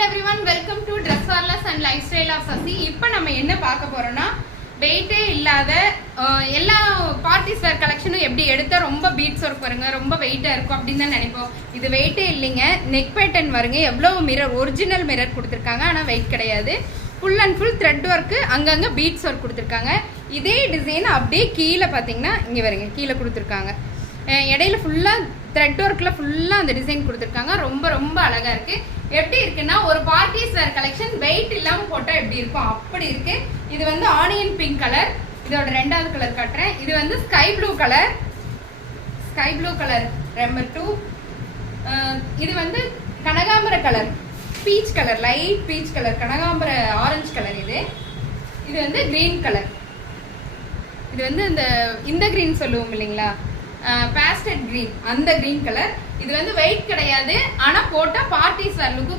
Hi everyone, welcome to dress வார்லஸ் and life style of Sasi. இப்போ நம்ம என்ன பார்க்க போறோம்னா, வெயிட்டே இல்லாத எல்லா பார்ட்டிஸ் வேர் கலெக்ஷனும் எப்படி எடுத்தால் ரொம்ப பீட்ஸ் ஒர்க் வருங்க, ரொம்ப வெயிட்டாக இருக்கும் அப்படின்னு தான் நினைப்போம். இது வெயிட்டே இல்லைங்க. நெக் பேட்டர்ன் வருங்க. எவ்வளோ மிரர், ஒரிஜினல் மிரர் கொடுத்துருக்காங்க, ஆனால் வெயிட் கிடையாது. Full and full thread work, அங்கங்கே பீட்ஸ் ஒர்க் கொடுத்துருக்காங்க. இதே டிசைன் அப்படியே கீழே பார்த்தீங்கன்னா இங்கே வருங்க, கீழே கொடுத்துருக்காங்க. இடையில ஃபுல்லாக த்ரெட் ஒர்க்கில் ஃபுல்லாக அந்த டிசைன் கொடுத்துருக்காங்க. ரொம்ப ரொம்ப அழகாக இருக்குது. எப்படி இருக்குன்னா, ஒரு பார்ட்டிஸ் வேர் கலெக்ஷன் வெயிட் இல்லாமல் போட்டால் எப்படி இருக்கும் அப்படி இருக்கு. இது வந்து ஆனியன் பிங்க் கலர். இதோட ரெண்டாவது கலர் காட்டுறேன். இது வந்து sky blue colour, sky blue colour number 2. இது வந்து கனகாம்பர colour, peach colour, light peach colour, கனகாம்பர ஆரஞ்சு கலர். இது வந்து கிரீன் கலர். இது வந்து இந்த கிரீன் சொல்லுவோம் இல்லைங்களா, பேஸ்டல் கிரீன், அந்த கிரீன் கலர். இது வந்து வெயிட் கிடையாது, ஆனா போட்டா பார்ட்டிஸ் வேர் லுக்கு